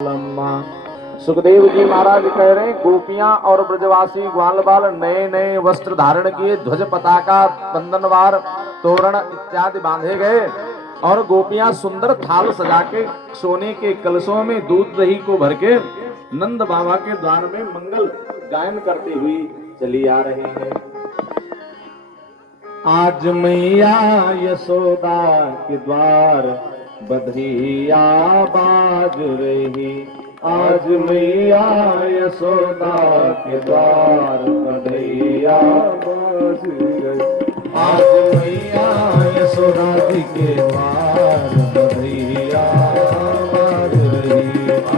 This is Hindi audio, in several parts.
लम्मा। सुखदेव जी महाराज कह रहे गोपियां और ब्रजवासी ग्वाल बाल नए नए वस्त्र धारण किए, ध्वज पताका बंधनवार तोरण इत्यादि बांधे गए और गोपियां सुंदर थाल सजा के सोने के कलशों में दूध दही को भर के नंद बाबा के द्वार में मंगल गायन करती हुई चली आ रही है। आज मैया यशोदा के द्वार बधैया बाज रही, आज मैया यशोदा के द्वार बधैया बाज रही, आज मैया यशोदा जी के द्वार बधैया बाज रही,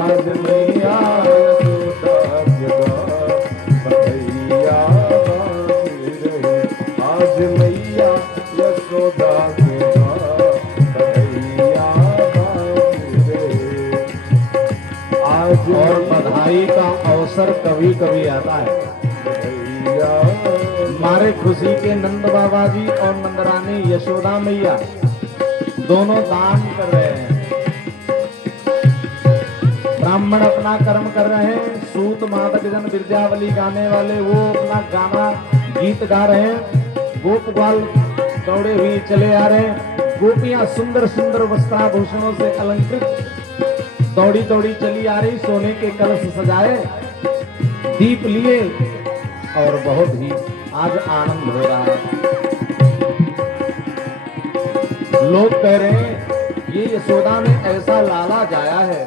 आज मैया यशोदा के द्वार बधैया बाज रही, आज मैया यशोदा के और बधाई का अवसर कभी कभी आता है। हमारे खुशी के नंद बाबा जी और नंदरानी यशोदा मैया दोनों दान कर रहे हैं। ब्राह्मण अपना कर्म कर रहे हैं, सूत मादक जन विद्यावली गाने वाले वो अपना गाना गीत गा रहे हैं, गोप ग्वाल दौड़े हुए चले आ रहे हैं, गोपियां सुंदर सुंदर वस्त्राभूषणों से अलंकृत दौड़ी दौड़ी चली आ रही, सोने के कलश सजाए दीप लिए और बहुत ही आज आनंद हो रहा है। लोग कह रहे हैं ये यशोदा ने ऐसा लाला जाया है,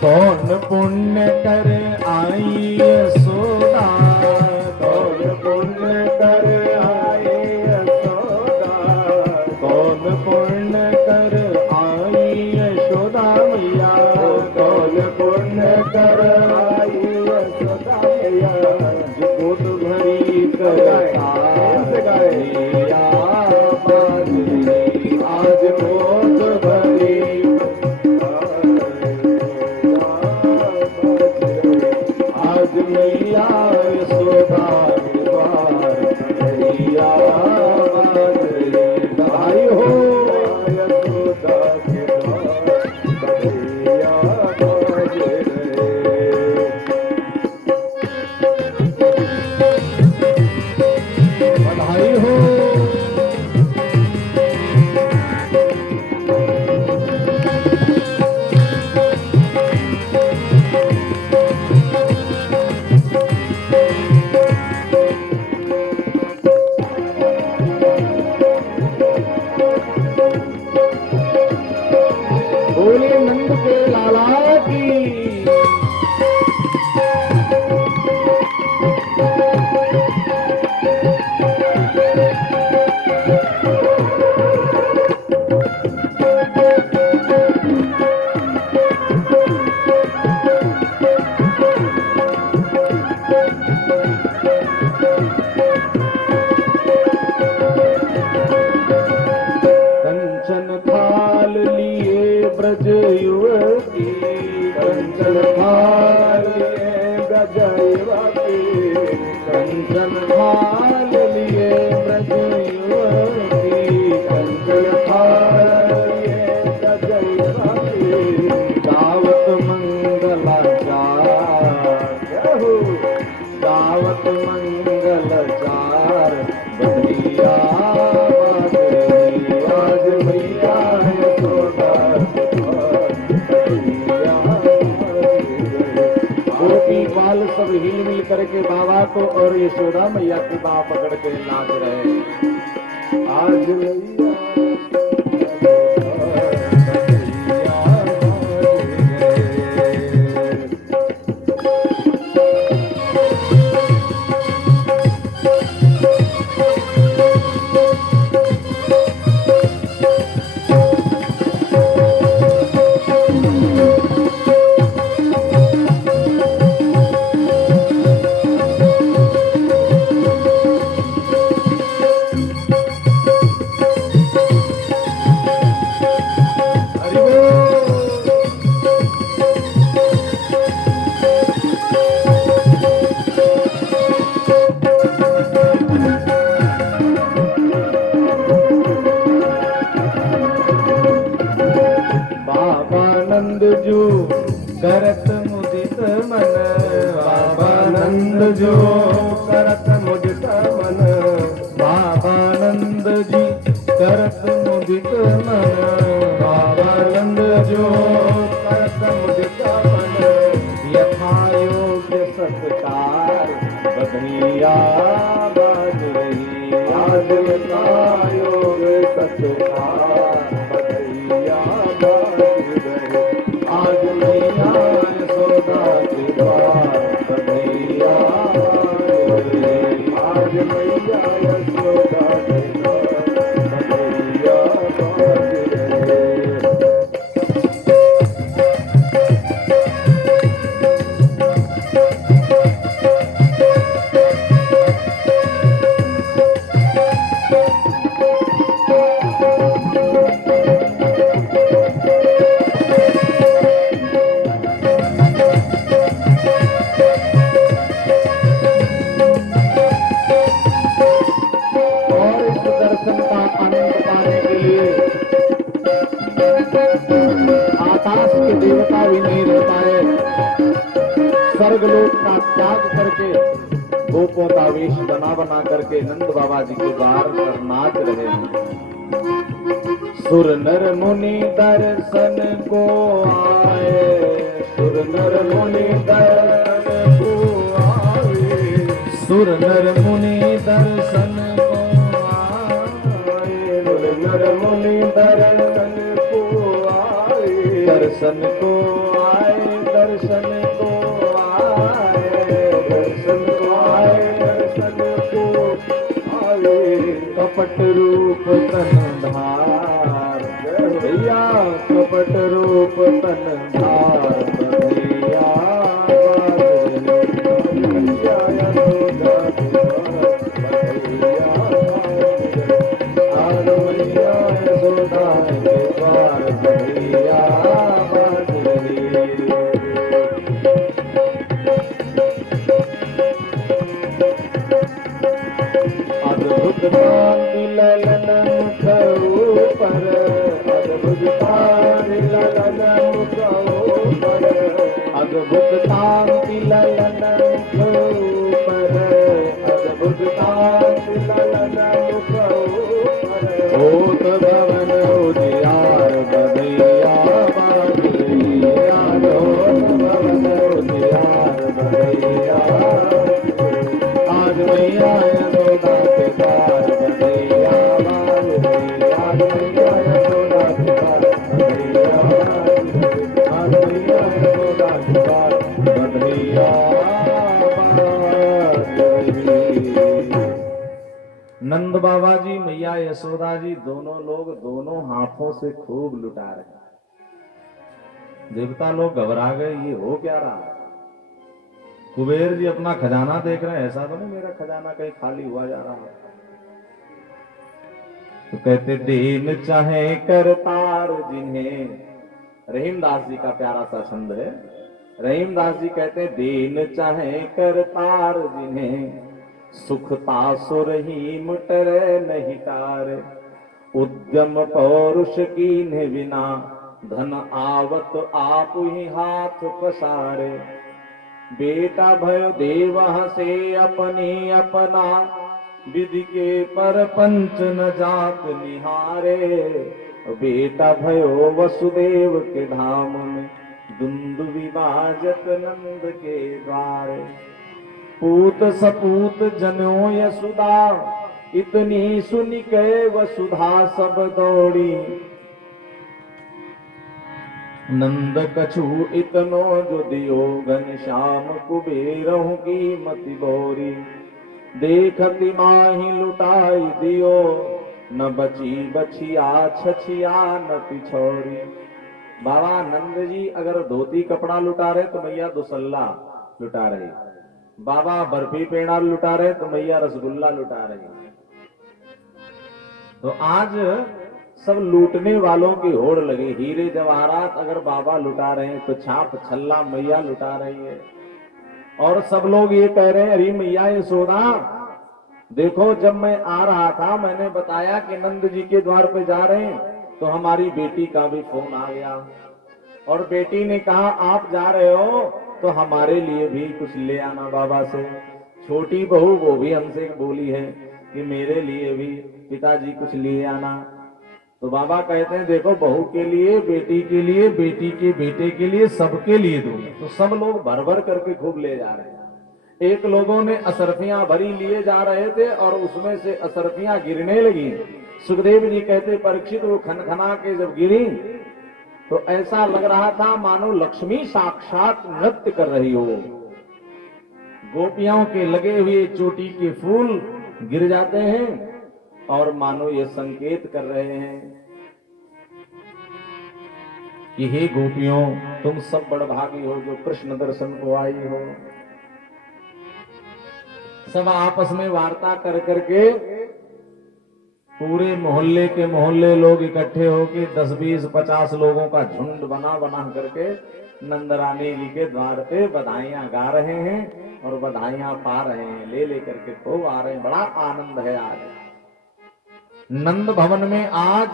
कौन पुण्य कर आई यशोदा, कौन पुण्य कर आई यशोदा, कौन पुण्य कर मैया, कौन पुण्य कर आई यशोदा मैया, जो गोद भरी करता मैया बाज रही, आज गोद भरी आज मैया यशोदा के द्वार मैया बाज रही, बधाई हो यशोदा के ब्रज युवती, कंचन थाल लिए ब्रज युवती, कंचन थाल लिए ब्रज युवती, कंचन थाल लिए ब्रज युवती, दावत मंगलाचार, दावत मंगलाचार बधैया बाज रही, आज मैया बाल सब हिल मिल करके बाबा को और यशोदा मैया की बाह पकड़ के नाच रहे, आज मैया नंद जो करत मुदित मन, बाबा नंद जो करत मुदित मन, बाबा नंद जी करत मुदित मन, बाबा नंद जो करत मुदित मन, यथा योग्य सत्कार बधैया बाज रही, आज यथा योग्य सत्कार बधैया बाज रही, आज मैया यशोदा के द्वार बधैया बाज रही, आज मैया यशोदा के द्वार बधैया बाज रही। आकाश के देवता भी नहीं रह पाए, स्वर्गलोक का त्याग करके गोपों का वेश बना बना करके नंद बाबा जी के द्वार पर नाच रहे हैं। सुर नर मुनि दर्शन को आए, सुर नर मुनि दर्शन को आए, सुर नर मुनि दर्शन को आए, सुर नर मुनि दर्शन दर्शन को आए, दर्शन को आए, दर्शन को आए, दर्शन को आए, कपट रूप तन धार भैया, कपट रूप तन धार भैया, अद्भुत कांति ललन मुख ऊपर, अद्भुत कांति ललन मुख ऊपर, अद्भुत कांति ललन मुख ऊपर, अद्भुत कांति ललन मुख ऊपर, भूत भवन उजियार बधैया बाज रही, भूत भवन उजियार बधैया, आज मैया यशोदा के द्वार बधैया बाज रही, आज मैया यशोदा के द्वार बधैया बाज रही, आज मैया यशोदा के द्वार बधैया बाज रही। नंद बाबा जी मैया यशोदा जी दोनों लोग दोनों हाथों से खूब लुटा रहे हैं। देवता लोग घबरा गए, ये हो क्या रहा है? कुबेर जी अपना खजाना देख रहे हैं, ऐसा तो नहीं मेरा खजाना कहीं खाली हुआ जा रहा है। तो कहते दीन चाहे करतार जिन्हें, रहीमदास जी का प्यारा सा छंद है। रहीमदास जी कहते दीन चाहे करतार जिन्हें, सुखता सुरहीम टरे नहीं तार, उद्यम पौरुष कीन्हे बिना, धन आवत आप ही हाथ पसारे, बेटा भयो देव हसे अपनी अपना, विधि के पर पंच न जात निहारे, बेटा भयो वसुदेव के धाम में, दुंदुभि बाजत नंद के द्वारे, पूत सपूत जनो यशुदा, इतनी सुनि के वसुधा सब दौड़ी, नंद कछु इतनो जो दियो घनश्याम कुबेरहु की मति बोरी, देखति माही लुटाई दियो, न बची बछिया छछिया न पिछोरी। बाबा नंद जी अगर धोती कपड़ा लुटा रहे तो मैया दुसल्ला लुटा रही, बाबा बर्फी पेड़ा लुटा रहे तो मैया रसगुल्ला लुटा रही। तो आज सब लूटने वालों की होड़ लगी, हीरे जवाहरात अगर बाबा लुटा रहे हैं तो छाप छल्ला मैया लुटा रही है। और सब लोग ये कह रहे हैं अरे मैया यशोदा देखो, जब मैं आ रहा था मैंने बताया कि नंद जी के द्वार पे जा रहे हैं, तो हमारी बेटी का भी फोन आ गया। और बेटी ने कहा आप जा रहे हो तो हमारे लिए भी कुछ ले आना बाबा से। छोटी बहू वो भी हमसे बोली है कि मेरे लिए भी पिताजी कुछ लिए आना। तो बाबा कहते हैं देखो बहू के लिए, बेटी के लिए, बेटी के बेटे के लिए, सबके लिए दूंगा। तो सब लोग भर भर करके खूब ले जा रहे हैं। एक लोगों ने असरफियां भरी लिए जा रहे थे और उसमें से असरफियां गिरने लगी। सुखदेव जी कहते परीक्षित वो खनखना के जब गिरी तो ऐसा लग रहा था मानो लक्ष्मी साक्षात नृत्य कर रही हो। गोपियों के लगे हुए चोटी के फूल गिर जाते हैं और मानो ये संकेत कर रहे हैं कि हे गोपियों तुम सब बड़भागी हो जो कृष्ण दर्शन को आई हो। सब आपस में वार्ता कर करके पूरे मोहल्ले के मोहल्ले लोग इकट्ठे होके 10, 20, 50 लोगों का झुंड बना बना करके नंदरानी जी के द्वार पे बधाइयां गा रहे हैं और बधाइयां पा रहे हैं, ले लेकर के खूब आ रहे हैं। बड़ा आनंद है आज नंद भवन में। आज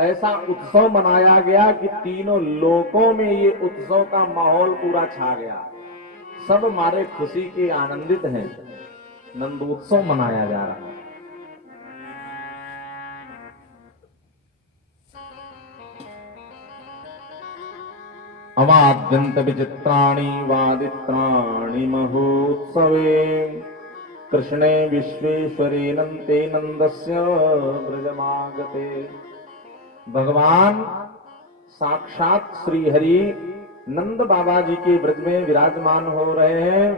ऐसा उत्सव मनाया गया कि तीनों लोकों में ये उत्सव का माहौल पूरा छा गया। सब हमारे खुशी के आनंदित हैं। नंदोत्सव मनाया जा रहा है। अवाद्यंत विचित्राणि वादित्राणि महोत्सवे कृष्णे विश्वेश्वरे नंते नंदस्य ब्रजमागते। भगवान साक्षात श्री हरि नंद बाबा जी के ब्रज में विराजमान हो रहे हैं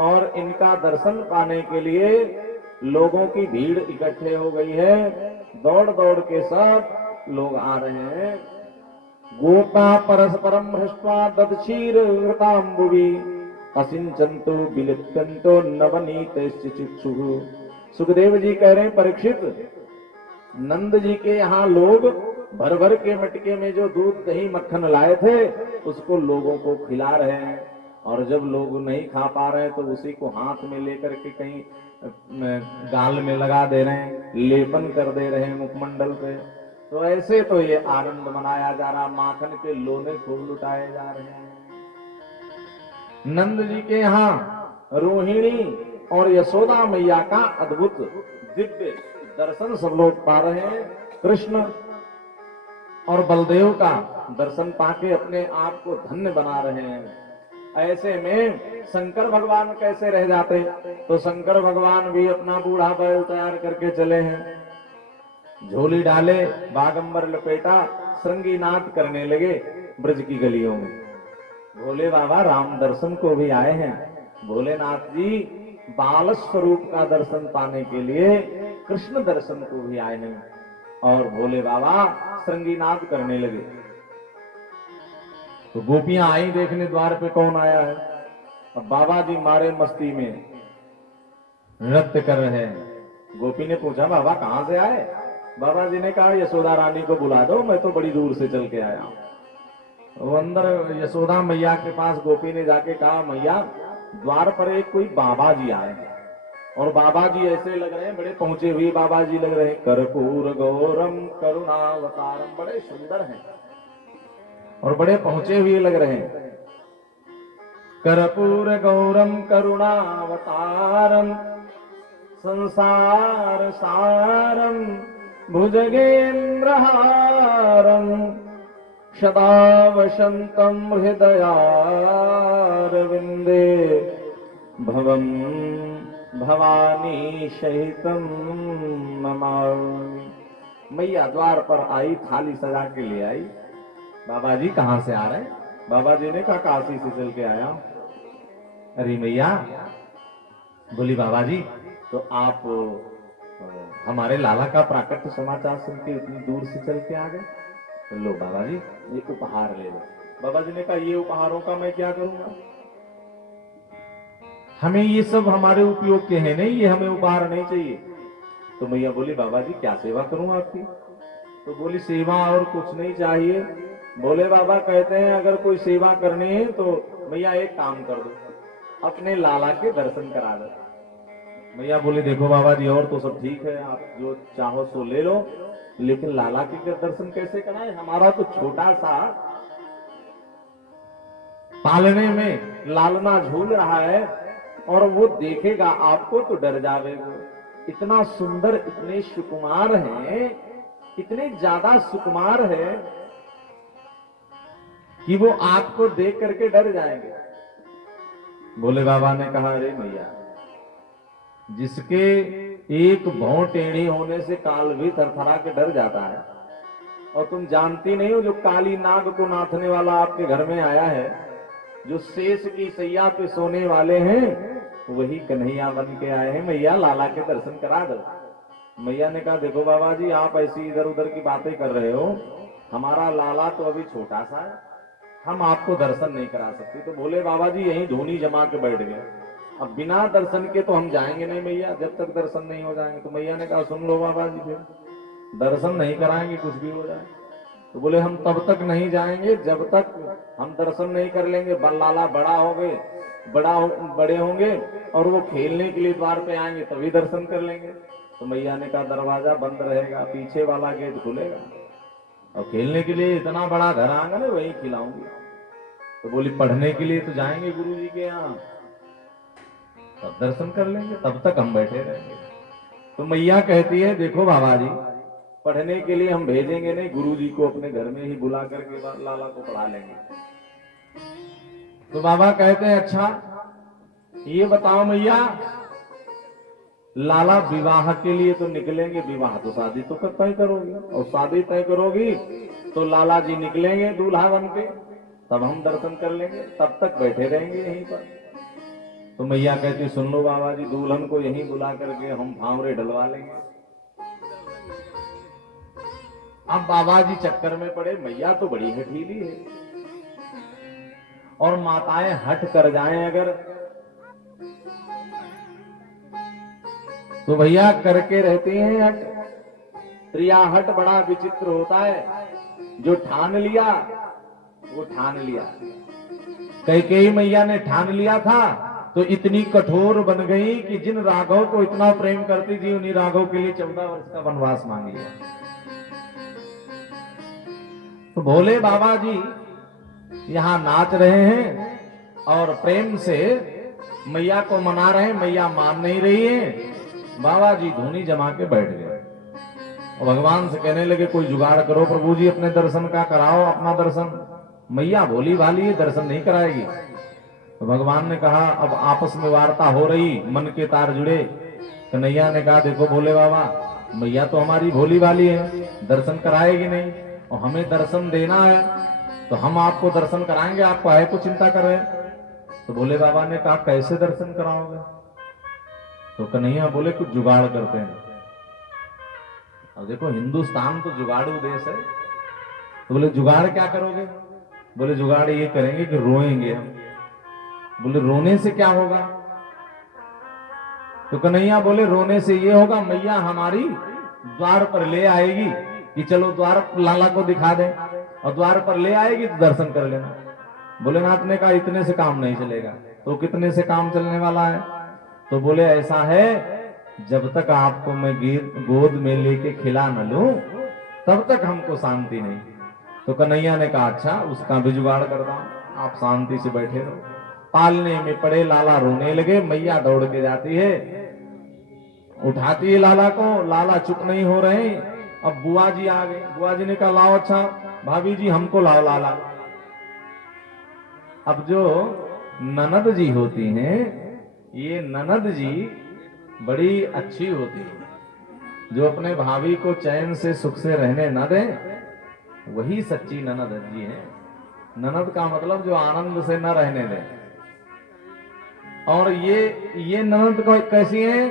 और इनका दर्शन पाने के लिए लोगों की भीड़ इकट्ठे हो गई है। दौड़ दौड़ के सब लोग आ रहे हैं। गोपा परस्परम हृष्टा ददशीर घृतांबुवि असिंचंतो विलिप्यंतो नवनीत चिक्षु। सुखदेव जी कह रहे हैं परीक्षित नंद जी के यहाँ लोग भर भर के मटके में जो दूध दही मक्खन लाए थे उसको लोगों को खिला रहे हैं। और जब लोग नहीं खा पा रहे तो उसी को हाथ में लेकर के कहीं गाल में लगा दे रहे हैं, लेपन कर दे रहे हैं मुखमंडल पे। तो ऐसे तो ये आनंद मनाया जा रहा, माखन के लोने खूब लुटाए जा रहे हैं। नंद जी के यहाँ रोहिणी और यशोदा मैया का अद्भुत दिव्य दर्शन सब लोग पा रहे हैं। कृष्ण और बलदेव का दर्शन पाके अपने आप को धन्य बना रहे हैं। ऐसे में शंकर भगवान कैसे रह जाते? तो शंकर भगवान भी अपना बूढ़ा बैल तैयार करके चले हैं, झोली डाले, बागंबर लपेटा, श्रृंगीनाद करने लगे ब्रज की गलियों में। भोले बाबा राम दर्शन को भी आए हैं। भोलेनाथ जी बाल स्वरूप का दर्शन पाने के लिए कृष्ण दर्शन को भी आए हैं और भोले बाबा श्रृंगीनाद करने लगे। तो गोपियां आई देखने द्वार पे कौन आया है। अब बाबा जी मारे मस्ती में नृत्य कर रहे हैं। गोपी ने पूछा बाबा कहां से आए? बाबा जी ने कहा यशोदा रानी को बुला दो, मैं तो बड़ी दूर से चल के आया हूं। वो अंदर यशोदा मैया के पास गोपी ने जाके कहा मैया द्वार पर एक कोई बाबा जी आए हैं और बाबा जी ऐसे लग रहे हैं, बड़े पहुंचे हुए बाबा जी लग रहे हैं। कर्पूर गौरम करुणावतारम, बड़े सुंदर हैं और बड़े पहुंचे हुए लग रहे हैं। कर्पूर गौरम करुणावतारम संसार सारम भुजगेन्द्रहारम सदा वसंतम हृदयारविंदे भवम भवानी सहितम नमामि। मैया द्वार पर आई, थाली सजा के ले आई। बाबा जी कहां से आ रहे हैं? बाबा जी ने कहा काशी से चल के आया। अरे मैया बोली बाबा जी तो आप हमारे लाला का प्राकट्य समाचार सुन के इतनी दूर से चल के आ गए। तो लो बाबा जी ये उपहार ले लो। बाबा जी ने कहा ये उपहारों का मैं क्या करूंगा, हमें ये सब हमारे उपयोग के हैं नहीं, ये हमें उपहार नहीं चाहिए। तो मैया बोली बाबा जी क्या सेवा करूं आपकी? तो बोली सेवा और कुछ नहीं चाहिए। बोले बाबा कहते हैं अगर कोई सेवा करनी है तो मैया एक काम कर दो, अपने लाला के दर्शन करा दो। मैया बोली देखो बाबा जी और तो सब ठीक है, आप जो चाहो सो ले लो, लेकिन लाला के दर्शन कैसे कराएं? हमारा तो छोटा सा पालने में लालना झूल रहा है और वो देखेगा आपको तो डर जावेगा। इतना सुंदर, इतने सुकुमार हैं, इतने ज्यादा सुकुमार है कि वो आपको देख करके डर जाएंगे। भोले बाबा ने कहा, अरे मैया, जिसके एक भौं टेढ़ी होने से काल भी थरथरा के डर जाता है, और तुम जानती नहीं हो जो काली नाग को नाथने वाला आपके घर में आया है, जो शेष की सैया पे सोने वाले हैं, वही कन्हैया बन के आए हैं। मैया, लाला के दर्शन करा दो। मैया ने कहा, देखो बाबा जी, आप ऐसी इधर उधर की बातें कर रहे हो, हमारा लाला तो अभी छोटा सा है, हम आपको दर्शन नहीं करा सकते। तो बोले बाबा जी यहीं धोनी जमा के बैठ गए, अब बिना दर्शन के तो हम जाएंगे नहीं मैया, जब तक दर्शन नहीं हो जाएंगे। तो मैया ने कहा, सुन लो बाबा जी, फिर दर्शन नहीं कराएंगे कुछ भी हो जाए। तो बोले हम तब तक नहीं जाएंगे जब तक हम दर्शन नहीं कर लेंगे। लाला बड़ा हो गए, बड़े होंगे और वो खेलने के लिए द्वार पे आएंगे, तभी दर्शन कर लेंगे। तो मैया ने कहा, दरवाजा बंद रहेगा, पीछे वाला गेट खुलेगा, और खेलने के लिए इतना बड़ा घर आंगन है, वही खिलाऊंगी। तो बोली, पढ़ने के लिए तो जाएंगे गुरु जी के यहाँ, तब दर्शन कर लेंगे, तब तक हम बैठे रहेंगे। तो मैया कहती है, देखो बाबा जी, पढ़ने के लिए हम भेजेंगे नहीं, गुरु जी को अपने घर में ही बुला करके लाला को पढ़ा लेंगे। तो बाबा कहते हैं, अच्छा ये बताओ मैया, लाला विवाह के लिए तो निकलेंगे, विवाह तो शादी तो तय करोगी, और शादी तय करोगी तो लाला जी निकलेंगे दूल्हा बन के, तब हम दर्शन कर लेंगे, तब तक बैठे रहेंगे यहीं पर। तो मैया कहती, सुन लो बाबा जी, दुल्हन को यहीं बुला करके हम भावरे डलवा लेंगे। अब बाबा जी चक्कर में पड़े, मैया तो बड़ी हठीली है, और माताएं हट कर जाएं अगर, तो भैया करके रहती हैं हट। प्रिया हट बड़ा विचित्र होता है, जो ठान लिया वो ठान लिया। कैकेयी मैया ने ठान लिया था तो इतनी कठोर बन गई कि जिन राघव को इतना प्रेम करती थी, उन्हीं राघव के लिए 14 वर्ष का वनवास मांग लिया। तो भोले बाबा जी यहां नाच रहे हैं और प्रेम से मैया को मना रहे हैं, मैया मान नहीं रही है। बाबा जी धूनी जमा के बैठ गए और भगवान से कहने लगे, कोई जुगाड़ करो प्रभु जी, अपने दर्शन का कराओ, अपना दर्शन। मैया भोली भाली है, दर्शन नहीं कराएगी। तो भगवान ने कहा, अब आपस में वार्ता हो रही, मन के तार जुड़े। कन्हैया ने कहा, देखो भोले बाबा, मैया तो हमारी भोली भाली है, दर्शन कराएगी नहीं, और हमें दर्शन देना है तो हम आपको दर्शन कराएंगे, आपको है तो चिंता कर रहे हैं। तो भोले बाबा ने कहा, कैसे दर्शन कराओगे? तो कन्हैया बोले, कुछ जुगाड़ करते हैं। अब देखो, हिंदुस्तान तो जुगाड़ू देश है। तो बोले, जुगाड़ क्या करोगे? बोले, जुगाड़ ये करेंगे कि रोएंगे हम। बोले, रोने से क्या होगा? तो कन्हैया बोले, रोने से ये होगा, मैया हमारी द्वार पर ले आएगी कि चलो द्वार लाला को दिखा दें, और द्वार पर ले आएगी तो दर्शन कर लेना। भोलेनाथ ने कहा, इतने से काम नहीं चलेगा। तो कितने से काम चलने वाला है? तो बोले, ऐसा है, जब तक आपको मैं गोद में लेके खिला न लूं, तब तक हमको शांति नहीं। तो कन्हैया ने कहा, अच्छा उसका भी जुगाड़ करता हूं, आप शांति से बैठे रहो। पालने में पड़े, लाला रोने लगे, मैया दौड़ के जाती है, उठाती है लाला को, लाला चुप नहीं हो रहे। अब बुआ जी आ गए, बुआ जी ने कहा, लाओ, अच्छा भाभी जी हमको लाओ लाला। अब जो ननद जी होती हैं, ये ननद जी बड़ी अच्छी होती है, जो अपने भाभी को चैन से सुख से रहने न दे, वही सच्ची ननद जी है। ननद का मतलब जो आनंद से न रहने दे। और ये ननद कैसी है?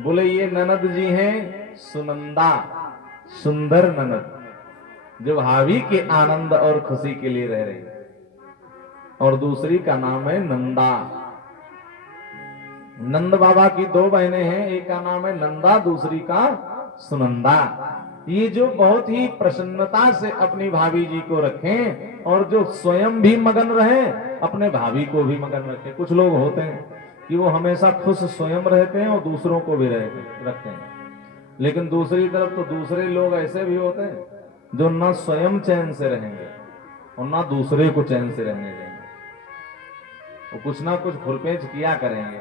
बोले, ये ननद जी हैं सुनंदा, सुंदर ननद, जो भाभी के आनंद और खुशी के लिए रह रही। और दूसरी का नाम है नंदा। नंद बाबा की 2 बहनें हैं, एक का नाम है नंदा, दूसरी का सुनंदा। ये जो बहुत ही प्रसन्नता से अपनी भाभी जी को रखें, और जो स्वयं भी मगन रहे, अपने भाभी को भी मगन रखें। कुछ लोग होते हैं कि वो हमेशा खुश स्वयं रहते हैं और दूसरों को भी रखते हैं, लेकिन दूसरी तरफ तो दूसरे लोग ऐसे भी होते हैं जो ना स्वयं चैन से रहेंगे और ना दूसरे को चैन से रहने देंगे। वो कुछ ना कुछ खुरपेच किया करेंगे।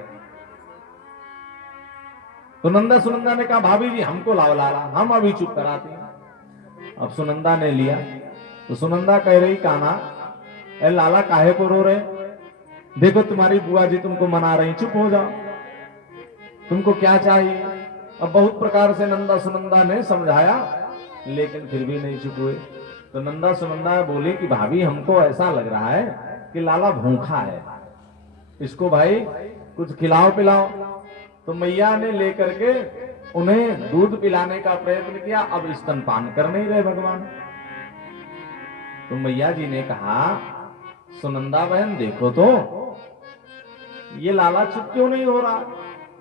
तो नंदा सुनंदा ने कहा भाभी जी हमको लाओ लाला, हम अभी चुप कराते हैं। अब सुनंदा ने लिया तो सुनंदा कह रही कान्हा ए लाला काहे को रो रहे, देखो तुम्हारी बुआ जी तुमको मना रही, चुप हो जाओ, तुमको क्या चाहिए। अब बहुत प्रकार से नंदा सुनंदा ने समझाया लेकिन फिर भी नहीं चुप हुए। तो नंदा सुनंदा बोली कि भाभी हमको ऐसा लग रहा है कि लाला भूखा है, इसको भाई कुछ खिलाओ पिलाओ। तो मैया ने लेकर के उन्हें दूध पिलाने का प्रयत्न किया, अब स्तनपान कर नहीं रहे भगवान। तो मैया जी ने कहा सुनंदा बहन देखो तो ये लाला चुप क्यों नहीं हो रहा।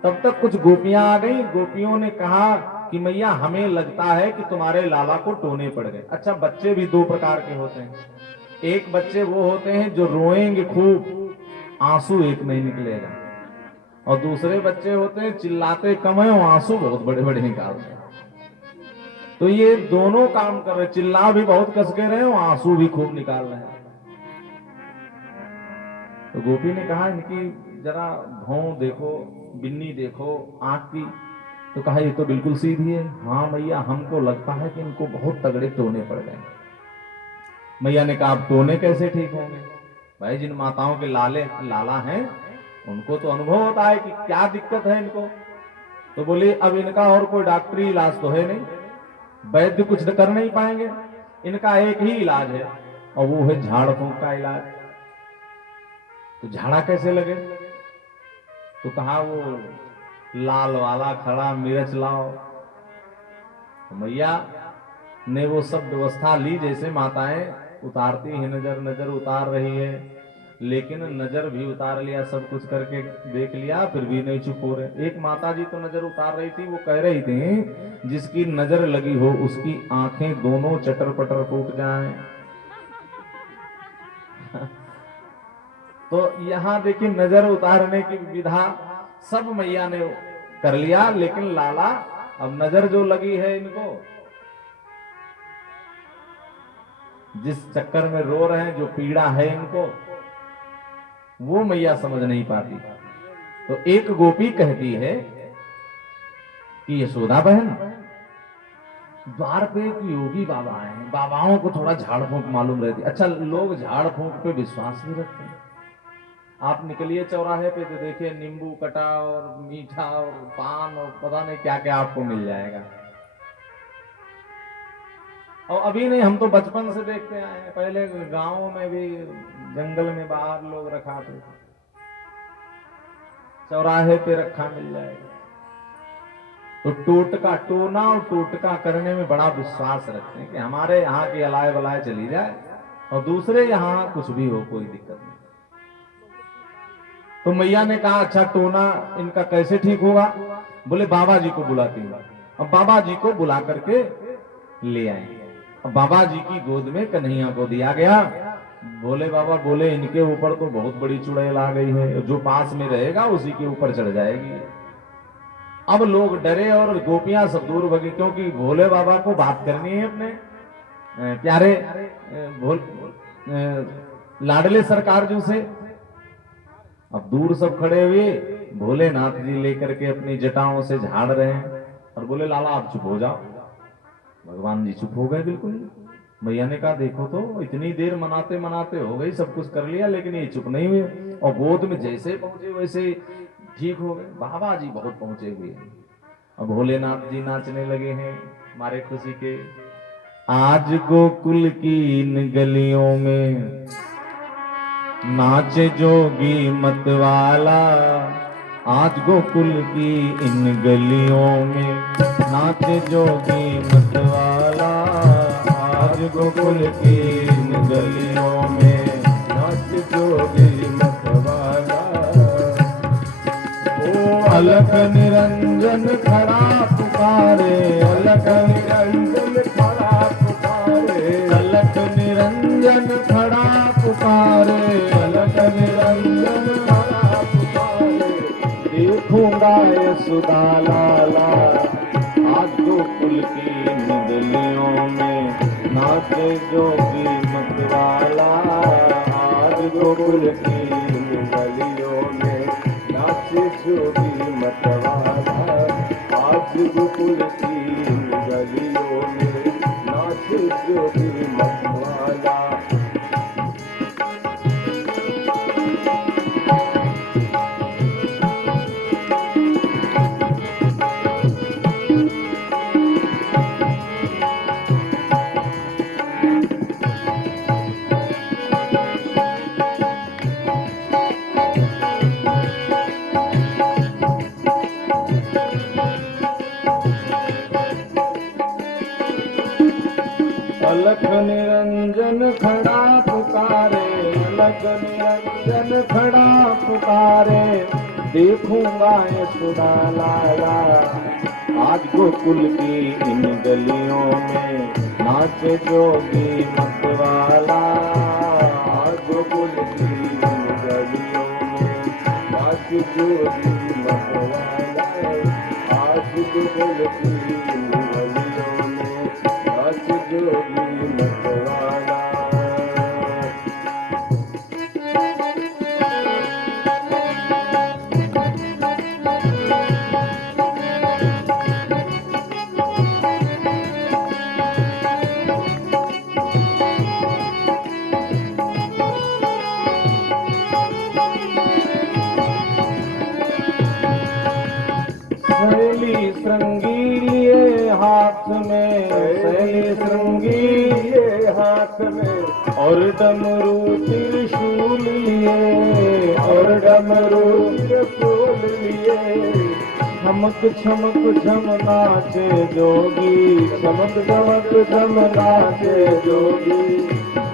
तब तक कुछ गोपियां आ गई, गोपियों ने कहा कि मैया हमें लगता है कि तुम्हारे लाला को टोने पड़ गए। अच्छा बच्चे भी दो प्रकार के होते हैं, एक बच्चे वो होते हैं जो रोएंगे खूब आंसू एक नहीं निकलेगा, और दूसरे बच्चे होते हैं चिल्लाते कम है और आंसू बहुत बड़े बड़े निकालते हैं। तो ये दोनों काम कर रहे, चिल्ला भी बहुत कस के रहे और आंसू भी खूब निकाल रहे हैं। तो गोपी ने कहा इनकी जरा भौं देखो, बिन्नी देखो, आंख की। तो कहा ये तो बिल्कुल सीधी है। हाँ मैया हमको लगता है कि इनको बहुत तगड़े टोने पड़ गए। मैया ने कहा अब टोने कैसे ठीक होंगे, भाई जिन माताओं के लाला हैं उनको तो अनुभव होता है कि क्या दिक्कत है इनको। तो बोले अब इनका और कोई डॉक्टरी इलाज तो है नहीं, वैद्य कुछ कर नहीं पाएंगे, इनका एक ही इलाज है और वो है झाड़ फूंक का इलाज। तो झाड़ा कैसे लगे, तो कहा वो लाल वाला खड़ा मिर्च लाओ। तो मैया ने वो सब व्यवस्था ली जैसे माताएं उतारती है, नजर उतार रही है, लेकिन नजर भी उतार लिया, सब कुछ करके देख लिया, फिर भी नहीं चुप हो रहे। एक माता जी तो नजर उतार रही थी, वो कह रही थी जिसकी नजर लगी हो उसकी आंखें दोनों चटर पटर टूट जाएं। तो यहां देखिए नजर उतारने की विधा सब मैया ने कर लिया, लेकिन लाला अब नजर जो लगी है इनको, जिस चक्कर में रो रहे हैं, जो पीड़ा है इनको, वो मैया समझ नहीं पाती। तो एक गोपी कहती है कि यशोदा बहन द्वार पे एक योगी बाबा आए हैं, बाबाओं को थोड़ा झाड़ फूंक मालूम रहती। अच्छा लोग झाड़ फूंक पे विश्वास भी रखते हैं। आप निकलिए चौराहे पे तो देखिए नींबू कटा और मीठा और पान और पता नहीं क्या क्या आपको मिल जाएगा। और अभी नहीं, हम तो बचपन से देखते आए हैं, पहले गांव में भी जंगल में बाहर लोग रखाते थे, चौराहे पे रखा मिल जाएगा। तो टोटका टोना और टोटका करने में बड़ा विश्वास रखते हैं कि हमारे यहाँ की अलाय बलाय चली जाए और दूसरे यहाँ कुछ भी हो कोई दिक्कत नहीं। तो मैया ने कहा अच्छा टोना इनका कैसे ठीक होगा, बोले बाबा जी को बुलाती हूँ। अब बाबा जी को बुला करके ले आए। अब बाबा जी की गोद में कन्हैया को दिया गया। बोले बाबा बोले इनके ऊपर तो बहुत बड़ी चुड़ैल आ गई है, जो पास में रहेगा उसी के ऊपर चढ़ जाएगी। अब लोग डरे और गोपियां सब दूर भगी, क्योंकि भोले बाबा को बात करनी है अपने प्यारे लाडले सरकार जो से। अब दूर सब खड़े हुए, भोलेनाथ जी लेकर के अपनी जटाओं से झाड़ रहे हैं और बोले लाला आप चुप हो जाओ। भगवान जी चुप हो गए बिल्कुल। मैया ने कहा देखो तो इतनी देर मनाते मनाते हो गई, सब कुछ कर लिया, लेकिन ये चुप नहीं हुए और गोद में जैसे पहुंचे वैसे ठीक हो गए। बाबा जी बहुत पहुंचे हुए। अब भोलेनाथ जी नाचने लगे हैं मारे खुशी के। आज गोकुल की इन गलियों में नाचे जोगी मतवाला, आज गोकुल की इन गलियों में नाचे जोगी मतवाला, आज गोकुल की इन गलियों में नाचे जोगी मतवाला। ओ अलख निरंजन खड़ा पुकारे, अलख निरंजन खड़ा पुकारे, अलख निरंजन खड़ा पुकारे, अलख निरंजन खड़ा पुकारे। देखूंगा यशोदा लाला आज गोकुल की गलियों में नाचे जोगी मतवाला, आज गोकुल की गलियों अलग निरंजन खड़ा पुकारे, देखूंगा यशोदा लाला। आज गोकुल की इन गलियों में नाचे जोगी मतवाला। आज गोकुल की इन गलियों में नाचे जोगी मतवाला। आज गोकुल की इन गलियों में नाचे जोगी मतवाला। सहेली श्रृंगी लिए हाथ में, सहेली श्रृंगी लिए हाथ में, और डमरू त्रिशूल लिए, और डमरू त्रिशूल लिए। चमक चमक झम नाचे जोगी, चमक चमक झम नाचे जोगी।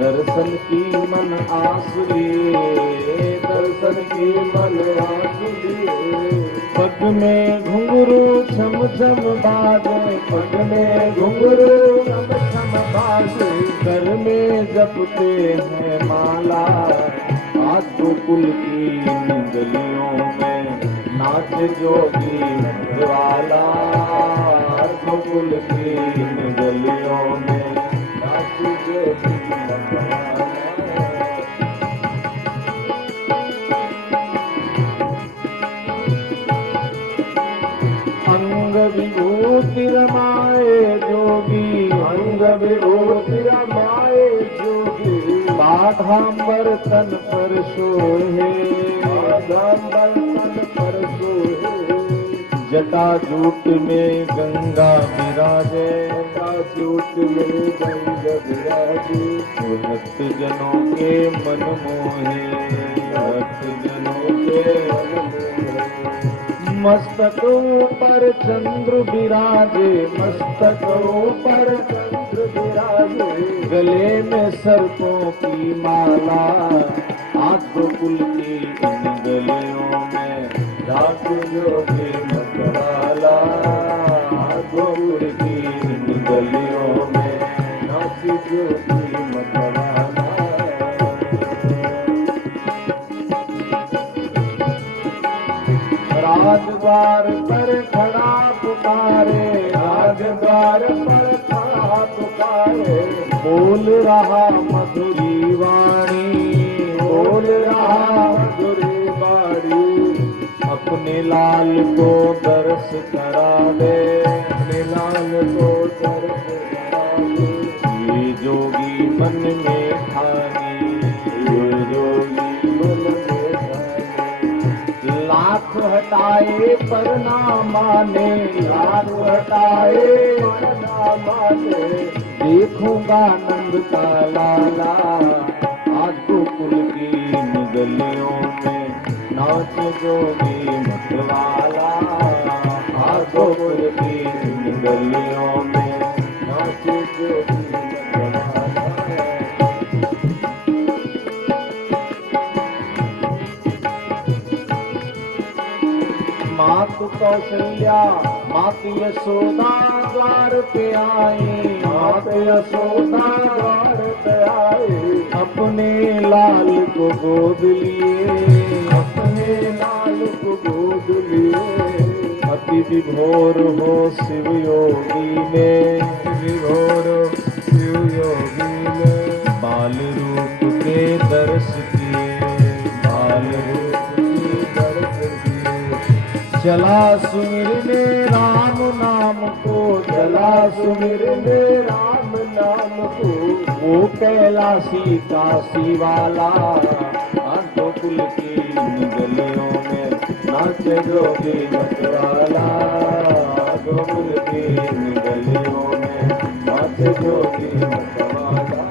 दर्शन की मन आस लिए, दर्शन की मन आस लिए। पग में घुंघरू छम छम बाजे, पग में घुंघरू छम छम बाजे। घर में जपते हैं माला। आज गोकुल की इन गलियों में नाचे जोगी मतवाला। गोकुल की इन गलियों में नाचे जोगी मतवाला। अंग विभूति रमाए जोगी, अंग विभूति रमाए जोगी। बाघांबर तन पर सोहे, बाघांबर तन पर सोहे। जटा जूट में गंगा विराजे, जटा जूट में गंगा विराजे। भक्त जनों के मन मोहे, भक्त जनों के मन मोहे। मस्तक ऊपर चंद्र विराजे, मस्तक ऊपर चंद्र विराजे। गले में सर्पों की माला। आज गोकुल की इन गलियों में नाचे जोगी मतवाला। गोकुल की इन गलियों में नाचे जोगी मतवाला। राजद्वार पर खड़ा पुकारे, राजद्वार पर खड़ा पुकारे। बोल रहा मधुरी वाणी, बोल रहा मधुरी वाणी। अपने लाल को दर्श करा दे, अपने लाल को दर्श करा दे। ये जोगी मन में ठानी, ये जोगी मन में ठानी। लाख हटाए पर ना माने, लाख हटाए पर ना माने। देखूंगा नंद का लाला। आज गोकुल की इन गलियों में नाच जोगी मतवाला। आज गोकुल की इन गलियों में नाच जोगी मतवाला। मातु कौशल्या मातु यशोदा द्वार पे आई, मातु यशोदा द्वार पे आई। अपने लाल को गोद लिए, अपने लाल को गोद लिए। अति विभोर हो शिव योगी में, विभोर शिव योगी में। बाल रूप के दर्श किए, बाल रूप के दर्श किए। चला सुमिरने राम नाम को, चला सुमिरने राम नाम को। वो कैलाशी काशी वाला। गोकुल की गलियों में नाचे जोगी मतवाला। गोकुल की गलियों में नाचे जोगी मतवाला।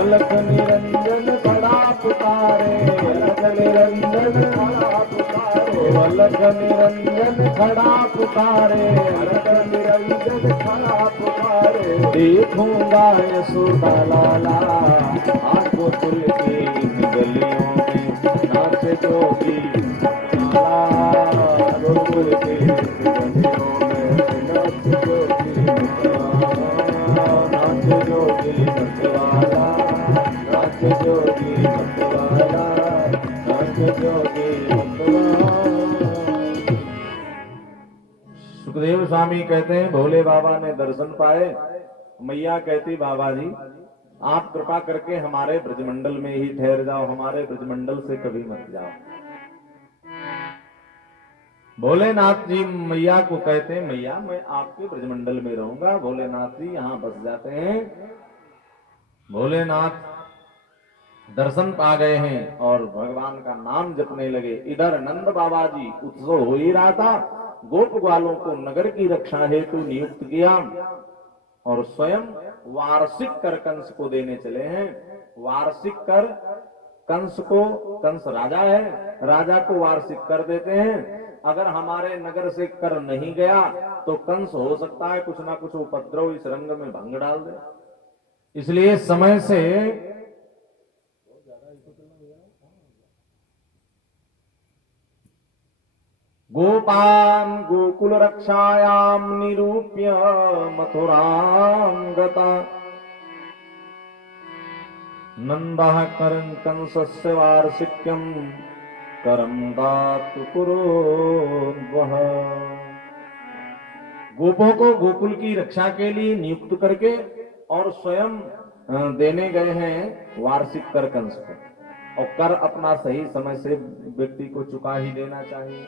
अलख निरंजन खड़ा पुकारे, अलख निरंजन खड़ा पुकारे। अलख निरंजन खड़ा पुकारे, अलख निरंजन खड़ा पुकारे। देखूंगा यशोदा लाला। आज गोकुल की गली जोगी मतवाला, गोकुल के गलियों में नाच जोगी मतवाला, नाच जोगी मतवाला, नाच जोगी मतवाला, नाच जोगी मतवाला। सुखदेव स्वामी कहते हैं भोले बाबा ने दर्शन पाए। मैया कहती बाबा जी आप कृपा करके हमारे ब्रजमंडल में ही ठहर जाओ, हमारे ब्रजमंडल से कभी मत जाओ। भोलेनाथ जी मैया को कहते हैं मैया मैं आपके ब्रजमंडल में रहूंगा। भोलेनाथ जी यहाँ बस जाते हैं। भोलेनाथ दर्शन पा गए हैं और भगवान का नाम जपने लगे। इधर नंद बाबा जी उत्सव हो ही रहा था, गोप ग्वालों को नगर की रक्षा हेतु नियुक्त किया और स्वयं वार्षिक कर कंस को देने चले हैं। वार्षिक कर कंस को, कंस राजा है, राजा को वार्षिक कर देते हैं। अगर हमारे नगर से कर नहीं गया तो कंस हो सकता है कुछ ना कुछ उपद्रव इस रंग में भंग डाल दे। इसलिए समय से गोपान गोकुल रक्षायाम निरूप्य मथुरां गता नंदः करं कंसस्य वार्षिक्यं करं दातु कुरुर्वः। गोपों को गोकुल की रक्षा के लिए नियुक्त करके और स्वयं देने गए हैं वार्षिक कर कंस को। और कर अपना सही समय से व्यक्ति को चुका ही देना चाहिए।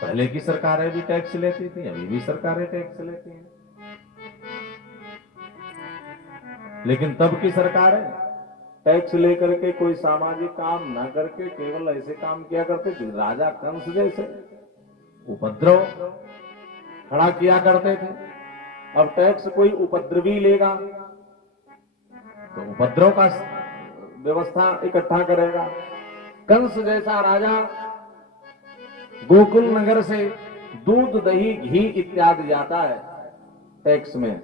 पहले की सरकारें भी टैक्स लेती थी, अभी भी सरकारें टैक्स लेती हैं, लेकिन तब की सरकारें टैक्स लेकर के कोई सामाजिक काम ना करके केवल ऐसे काम किया करते थे। राजा कंस जैसे उपद्रव खड़ा किया करते थे। अब टैक्स कोई उपद्रवी लेगा तो उपद्रव का व्यवस्था इकट्ठा करेगा। कंस जैसा राजा गोकुल नगर से दूध दही घी इत्यादि जाता है टैक्स में,